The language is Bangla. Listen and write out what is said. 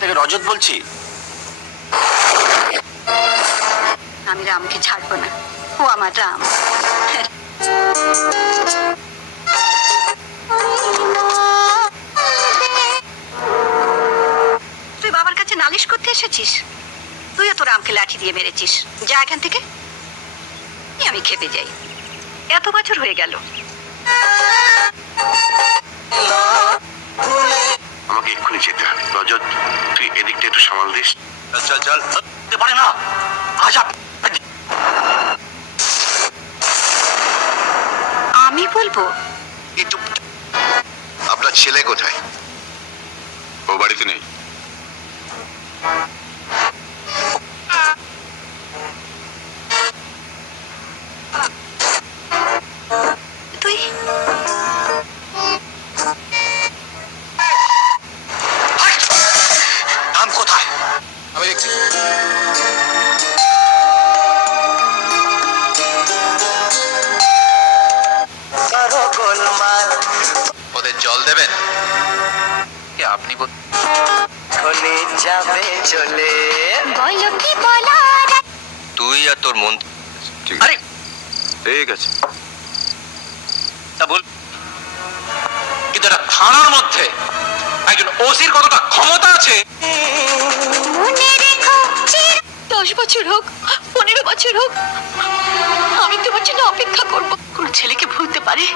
থেকে রজত বলছি। আমি রামকে ছাড়বো না, ও আমার রাম। তুই বাবার কাছে নালিশ করতে এসেছিস? তুইও তো রামকে লাঠি দিয়ে মেরেছিস। যা এখান থেকে। আমি খেপে যাই, এত বছর হয়ে গেল। আমাকে এক্ষুনি যেতে হবে। রজত, তুই এদিকটা একটু সামাল দিস। চল চল। হতে পারে না, আজ আমি বলবো। একটু। আপনার ছেলে কোথায়? ও বাড়িতে নেই। তুই নাম কোথায়? আমি দেখছি। ওদের জল দেবেন? আপনি যাবে চলে। বলো কি বলার। তুই আর তোর মন। আরে ঠিক আছে, তা বল। কিন্তু একটা থানার মধ্যে একজন ওসির কতটা ক্ষমতা আছে? মনে রেখো, 10 বছর হোক, 15 বছর হোক, আমি তোমার জন্য অপেক্ষা করবো। কোন ছেলেকে ভুলতে পারে?